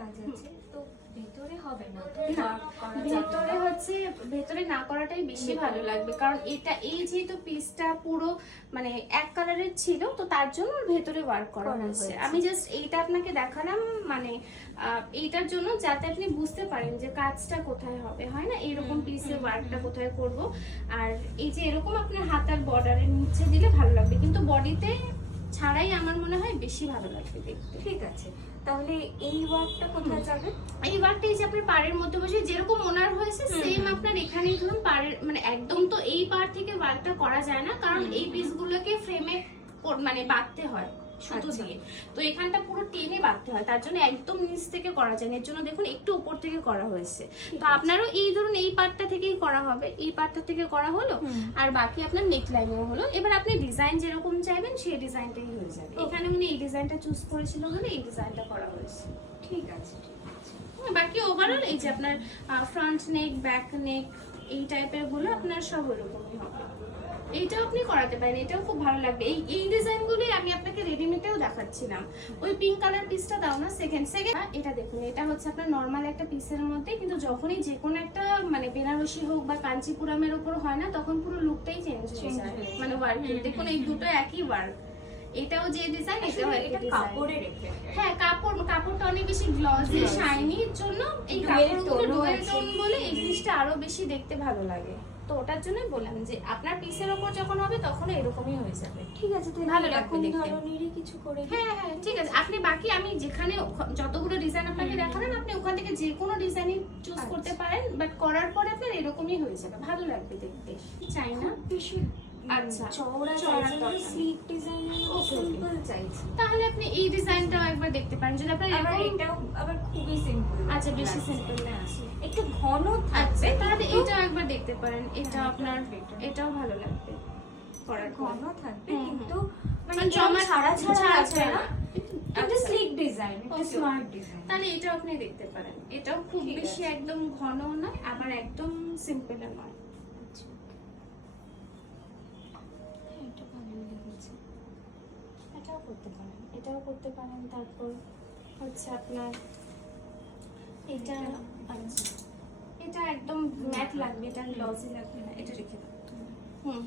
কাজ আছে, তো ভেতরে হবে না তো? ভেতরে হচ্ছে ভেতরে না করাটাই বেশি ভালো লাগবে, কারণ এটা এই যেহেতু পিসটা পুরো মানে এক কালারের ছিল, তো তার জন্য ওর ভেতরে ওয়ার্ক করা হয়েছে। আমি জাস্ট এইটা আপনাকে দেখালাম মানে এইটার জন্য, যাতে আপনি বুঝতে পারেন যে কাজটা কোথায় হবে, হয় না এরকম পিসের ওয়ার্কটা কোথায় করব। আর এই যে এরকম আপনার হাতার বর্ডারের নিচে দিলে ভালো লাগবে, কিন্তু বডিতে ছাড়াই আমার মনে হয় বেশি ভালো লাগবে দেখতে। ঠিক আছে, তাহলে এই ওয়ার্কটা কোথায় যাবে? এই ওয়ার্কটা এই যে আপনার পাড়ের মধ্যে বসে যেরকম ওনার হয়েছে সেম আপনার এখানেই ধরুন পাড়ের মানে একদম তো এই পাড় থেকে ওয়ার্কটা করা যায় না, কারণ এই পিসগুলোকে ফ্রেমে মানে বাঁধতে হয় সুতো দিয়ে, তো এখানটা পুরো টেনে বাঁধতে হয়, তার জন্য একদম নিচ থেকে করা যায় না, এর জন্য দেখুন একটু উপর থেকে করা হয়েছে। তো আপনারও এই ধরুন এই পার্টটা থেকেই করা হবে, এই পার্টটা থেকে করা হলো, আর বাকি আপনার নেক লাইনও হলো। এবার আপনি ডিজাইন যেরকম চাইবেন সেই ডিজাইনটাই হয়ে যাবে। এখানে উনি এই ডিজাইনটা চুজ করেছিল বলে এই ডিজাইনটা করা হয়েছে। ঠিক আছে, ঠিক আছে। বাকি ওভারঅল এই যে আপনার ফ্রন্ট নেক, ব্যাক নেক এই টাইপের গুলো আপনার সব ওরকমই হবে। এইটাও আপনি করাতে পারেন, এটাও খুব ভালো লাগবে। এই ডিজাইনগুলি আমি আপনাকে রেডিমেডেও দেখাচ্ছিলাম। ওই পিঙ্ক কালার পিসটা দাও না, সেকেন্ড এটা দেখুন, এটা হচ্ছে আপনার নর্মাল একটা পিসের মধ্যে, কিন্তু যখনই যে কোনো একটা মানে বেনারসি হোক বা কাঞ্চিপুরমের উপর হয় না, তখন পুরো লুকটাই চেঞ্জ হয়ে যায়, মানে ওয়ার্ক। দেখুন এই দুটো একই ওয়ার্ক, এটাও যে ডিজাইন, এটাও একই ডিজাইন। কাপড়ের এফেক্ট। হ্যাঁ, কাপড়টা অনেক বেশি গ্লসি শাইনির জন্য এই কাপড়গুলো ডুয়েল টোন বলে এই জিনিসটা আরো বেশি দেখতে ভালো লাগে। তো ওটার জন্যই বললাম যে আপনার পিসের উপর যখন হবে তখন এরকমই হয়ে যাবে। ঠিক আছে, তাহলে ভালো এরকম লাগবে দেখতে। ধরনেরই কিছু করে দিই। হ্যাঁ হ্যাঁ ঠিক আছে, আপনি বাকি আমি যেখানে যতগুলো ডিজাইন আপনাকে দেখালাম আপনি ওখান থেকে যে কোনো ডিজাইনই চুজ করতে পারেন, বাট করার পরে আপনার এরকমই হয়ে যাবে, ভালো লাগবে দেখতে। চাই না বেশি আচ্ছা চওড়া চওড়া চাইছি, স্লিক ডিজাইন, সিম্পল চাইছি। তাহলে আপনি এই ডিজাইনটাও একবার দেখতে পারেন, যদি আপনার আবার এরকম এটাও আবার খুবই সিম্পল। আচ্ছা বেশি সিম্পল না আছে, একটু ঘন আচ্ছা থাকবে, তাহলে কিন্তু এটাও একবার দেখতে পারেন। এটা হ্যাঁ, আপনার এটা এটাও ভালো লাগবে করার পর। ঘন থাকবে, হুম, কিন্তু মানে মানে জমা ছাড়া ছাড়া লাগবে না। একটা আচ্ছা। স্লিক ডিজাইন, একটা Okay, স্মার্ট ডিজাইন। তাহলে এটাও আপনি দেখতে পারেন। এটাও খুব ঠিক বেশি আছে। একদম ঘন নয়, আবার একদম সিম্পল নয়। আচ্ছা, হ্যাঁ, এটা ভালোই লেগেছে। এটাও করতে পারেন, এটাও করতে পারেন। তারপর হচ্ছে আপনার এটা, আচ্ছা এটা একদম ম্যাট লাগবে, এটা গ্লসি লাগবে না, এটা রেখে দাও। হুম।